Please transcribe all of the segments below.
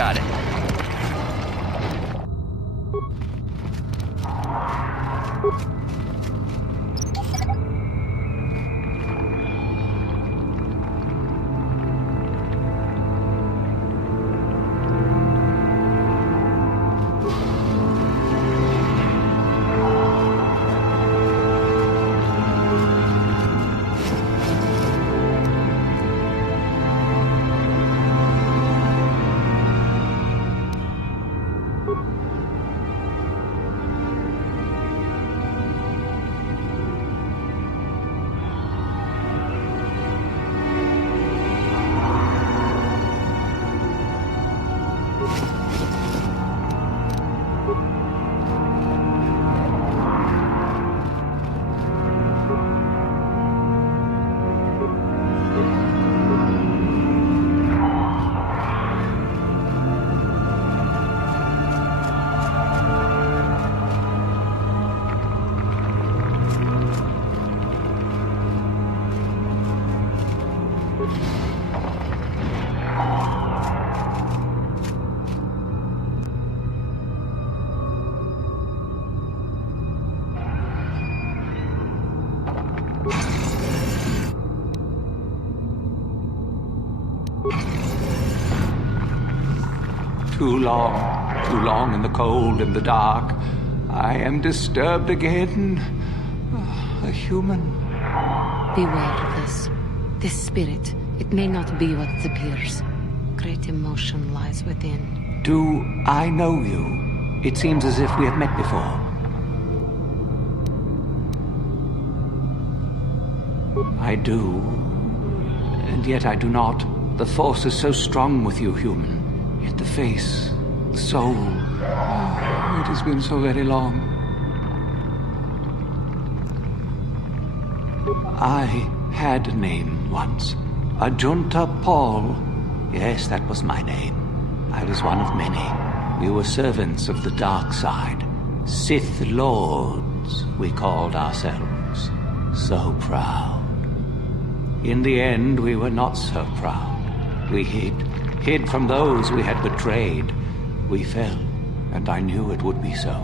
Got it. Too long in the cold and the dark. I am disturbed again. A human. Beware of this. This spirit, it may not be what it appears. Great emotion lies within. Do I know you? It seems as if we have met before. I do, and yet I do not. The force is so strong with you, human. Yet the face, the soul, it has been so very long. I had a name once. Ajunta Paul. Yes, that was my name. I was one of many. We were servants of the Darkside. Sith Lords, we called ourselves. So proud. In the end, we were not so proud. We hid from those we had betrayed. We fell, and I knew it would be so.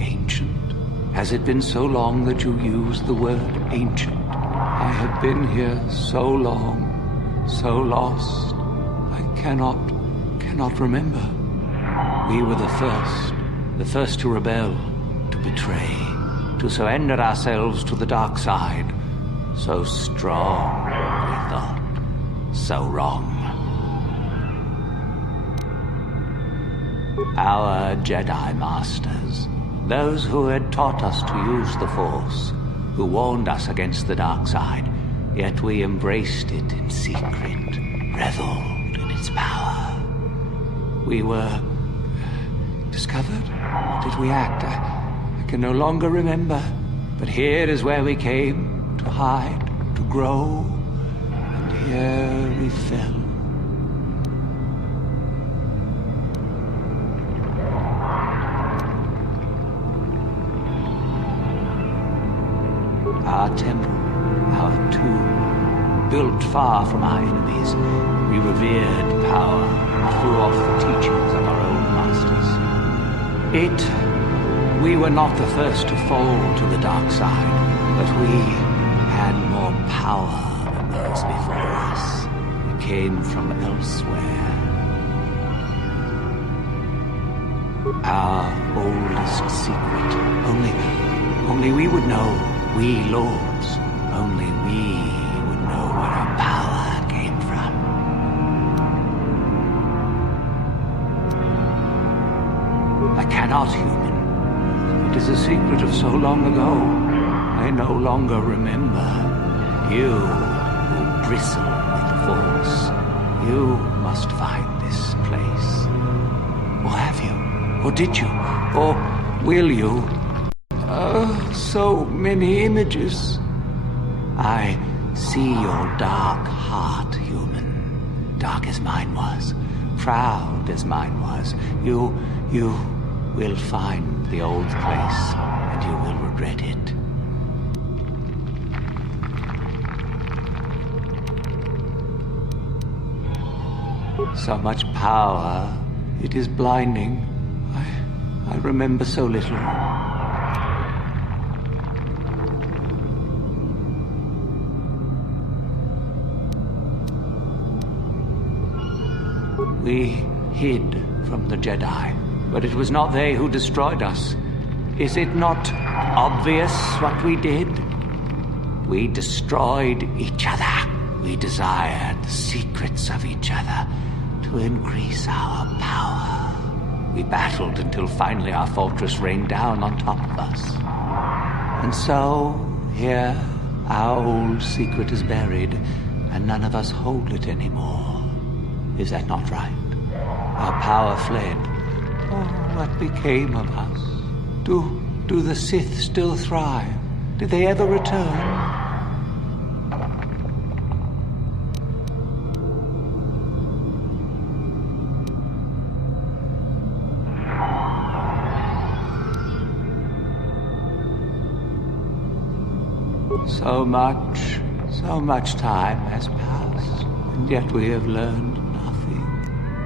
Ancient? Has it been so long that you use the word ancient? I have been here so long, so lost. I cannot remember. We were the first to rebel, to betray, to surrender ourselves to the dark side. So strong, we thought. So wrong. Our Jedi Masters, those who had taught us to use the Force, who warned us against the dark side, yet we embraced it in secret, reveled in its power. We were discovered? Or did we act? I can no longer remember. But here is where we came. To hide, to grow, and here we fell. Our temple, our tomb, built far from our enemies, we revered power and threw off the teachings of our own masters. We were not the first to fall to the dark side, but we had more power than those before us. We came from elsewhere. Our oldest secret. Only we would know. We lords. Only we would know where our power came from. I cannot, human. It is a secret of so long ago. I no longer remember. You who bristle with the Force. You must find this place. Or have you? Or did you? Or will you? So many images. I see your dark heart, human. Dark as mine was. Proud as mine was. You will find the old place, and you will regret it. So much power, it is blinding. I remember so little. We hid from the Jedi, but it was not they who destroyed us. Is it not obvious what we did? We destroyed each other. We desired the secrets of each other to increase our power. We battled until finally our fortress rained down on top of us. And so, here, our old secret is buried, and none of us hold it anymore. Is that not right? Our power fled. Oh, what became of us? Do the Sith still thrive? Did they ever return? So much time has passed, and yet we have learned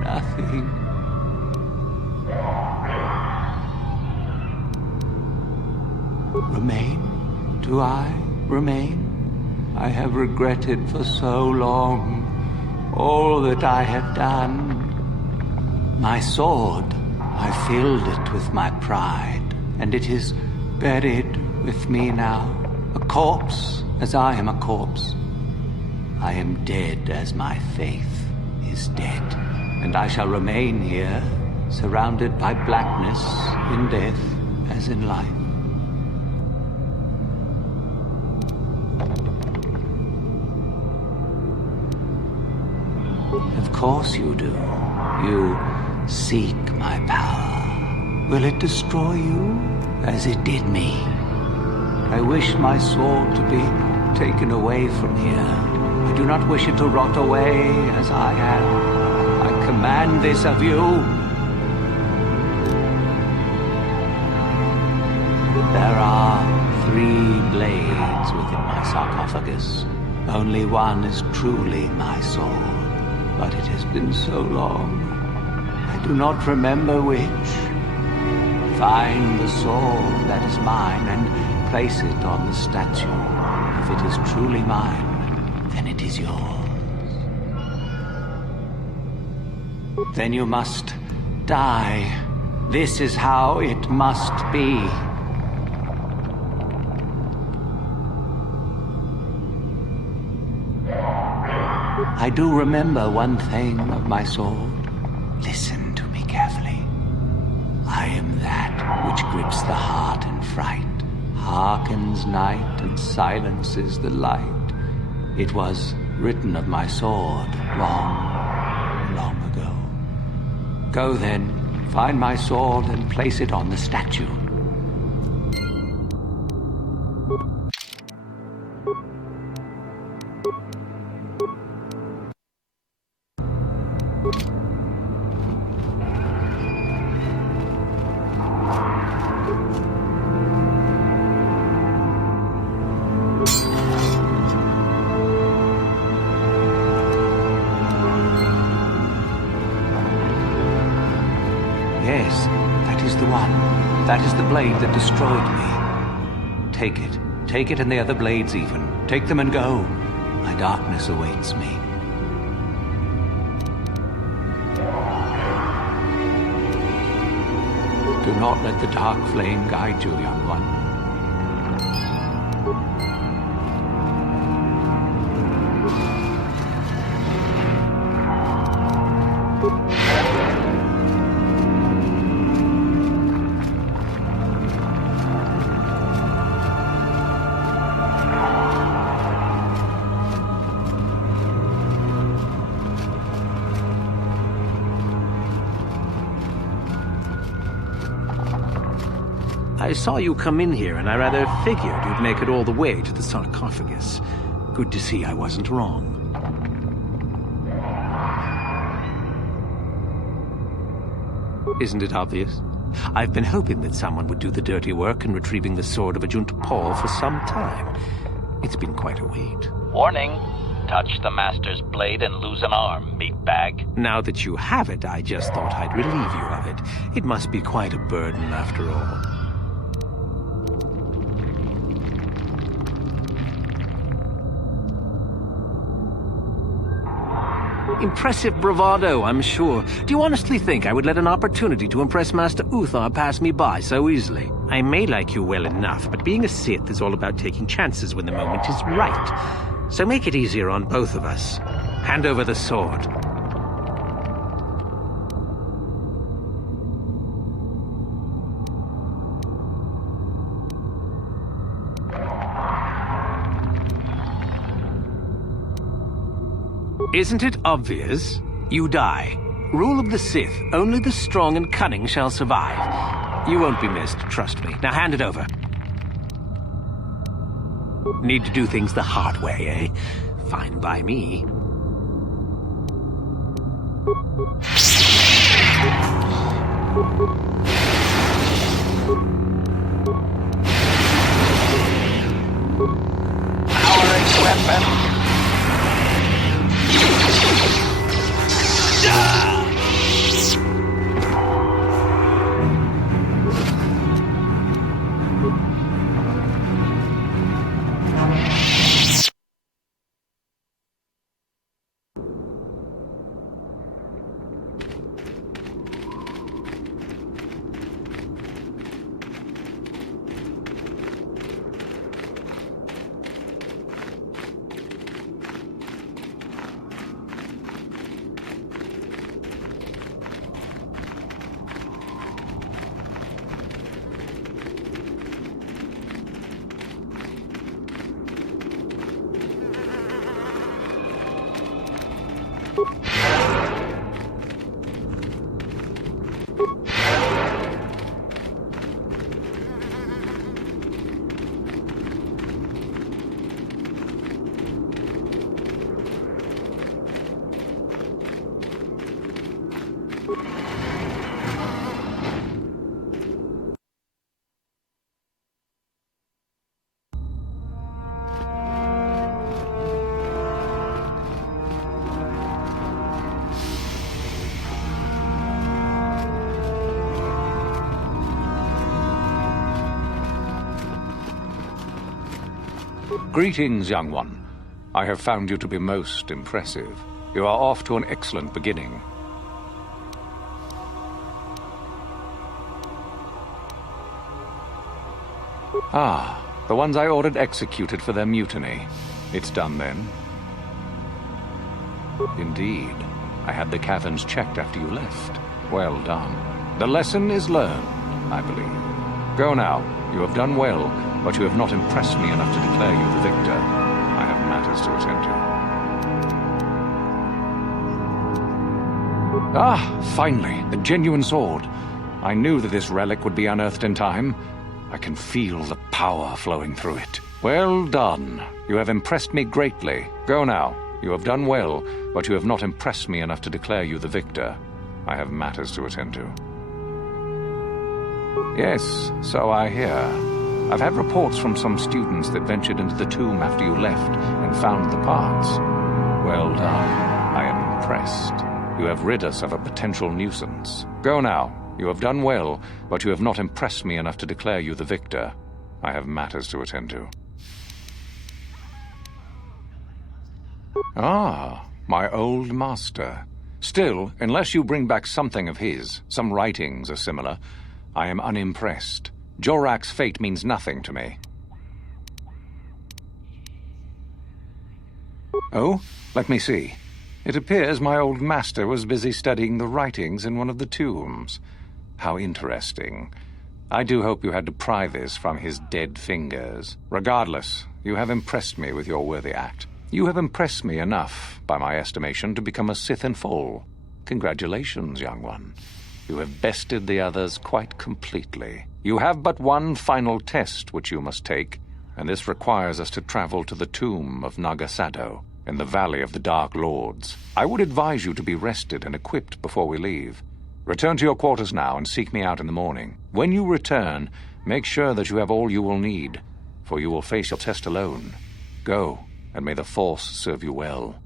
nothing. Remain? Do I remain? I have regretted for so long all that I have done. My sword, I filled it with my pride, and it is buried with me now. A corpse, as I am a corpse. I am dead as my faith is dead, and I shall remain here, surrounded by blackness in death as in life. Of course you do. You seek my power. Will it destroy you as it did me? I wish my sword to be taken away from here. I do not wish it to rot away as I am. I command this of you. There are 3 blades within my sarcophagus. Only one is truly my sword. But it has been so long. I do not remember which. Find the sword that is mine and place it on the statue. If it is truly mine, then it is yours. Then you must die. This is how it must be. I do remember one thing of my sword. Listen to me carefully. I am that which grips the heart in fright, hearkens night and silences the light. It was written of my sword long ago. Go then, find my sword and place it on the statue. Yes, that is the one. That is the blade that destroyed me. Take it. Take it and the other blades even. Take them and go. My darkness awaits me. Do not let the dark flame guide you, young one. I saw you come in here, and I rather figured you'd make it all the way to the sarcophagus. Good to see I wasn't wrong. Isn't it obvious? I've been hoping that someone would do the dirty work in retrieving the sword of Ajunta Paul for some time. It's been quite a wait. Warning. Touch the Master's blade and lose an arm, meatbag. Now that you have it, I just thought I'd relieve you of it. It must be quite a burden after all. Impressive bravado, I'm sure. Do you honestly think I would let an opportunity to impress Master Uthar pass me by so easily? I may like you well enough, but being a Sith is all about taking chances when the moment is right. So make it easier on both of us. Hand over the sword. Isn't it obvious? You die. Rule of the Sith, only the strong and cunning shall survive. You won't be missed, trust me. Now hand it over. Need to do things the hard way, eh? Fine by me. Powering weapon. Greetings, young one. I have found you to be most impressive. You are off to an excellent beginning. Ah, the ones I ordered executed for their mutiny. It's done then. Indeed. I had the caverns checked after you left. Well done. The lesson is learned, I believe. Go now. You have done well, but you have not impressed me enough to declare you the victor. I have matters to attend to. Ah, finally, the genuine sword. I knew that this relic would be unearthed in time. I can feel the power flowing through it. Well done. You have impressed me greatly. Go now. You have done well, but you have not impressed me enough to declare you the victor. I have matters to attend to. Yes, so I hear. I've had reports from some students that ventured into the tomb after you left and found the parts. Well done. I am impressed. You have rid us of a potential nuisance. Go now. You have done well, but you have not impressed me enough to declare you the victor. I have matters to attend to. Ah, my old master. Still, unless you bring back something of his, some writings or similar, I am unimpressed. Jorak's fate means nothing to me. Oh, let me see. It appears my old master was busy studying the writings in one of the tombs. How interesting. I do hope you had to pry this from his dead fingers. Regardless, you have impressed me with your worthy act. You have impressed me enough, by my estimation, to become a Sith in full. Congratulations, young one. You have bested the others quite completely. You have but one final test which you must take, and this requires us to travel to the tomb of Nagasado, in the Valley of the Dark Lords. I would advise you to be rested and equipped before we leave. Return to your quarters now and seek me out in the morning. When you return, make sure that you have all you will need, for you will face your test alone. Go, and may the Force serve you well.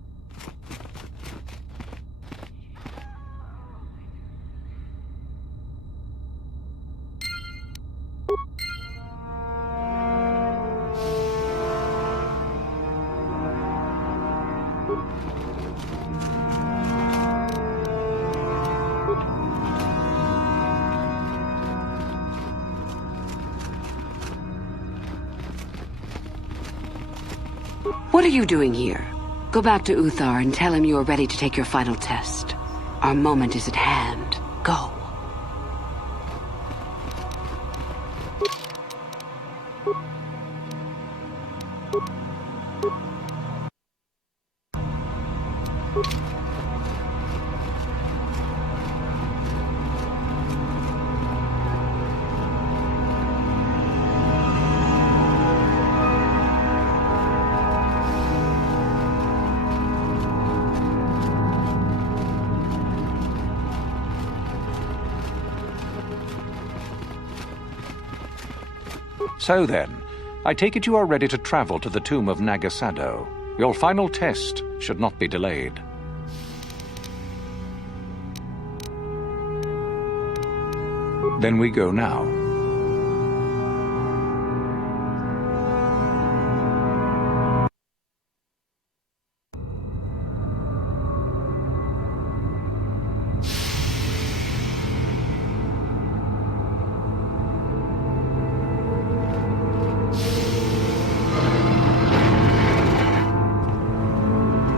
What are you doing here? Go back to Uthar and tell him you are ready to take your final test. Our moment is at hand. Go. So then, I take it you are ready to travel to the tomb of Nagasado. Your final test should not be delayed. Then we go now.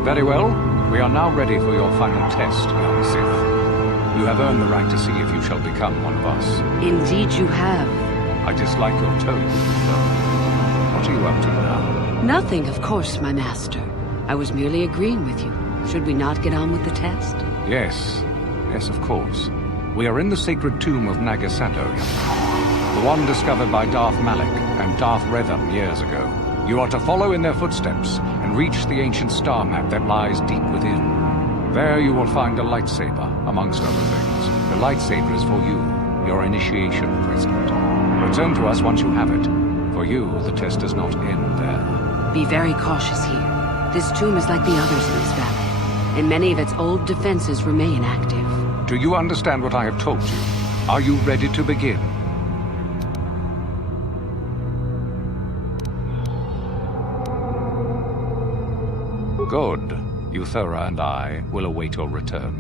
Very well. We are now ready for your final test, young Sith. You have earned the right to see if you shall become one of us. Indeed you have. I dislike your tone, though. What are you up to now? Nothing, of course, my master. I was merely agreeing with you. Should we not get on with the test? Yes. Yes, of course. We are in the sacred tomb of Nagasado, the one discovered by Darth Malak and Darth Revan years ago. You are to follow in their footsteps and reach the ancient star map that lies deep within. There you will find a lightsaber, amongst other things. The lightsaber is for you, your initiation present. Return to us once you have it. For you, the test does not end there. Be very cautious here. This tomb is like the others in this valley, and many of its old defenses remain active. Do you understand what I have told you? Are you ready to begin? Good. Euthura and I will await your return.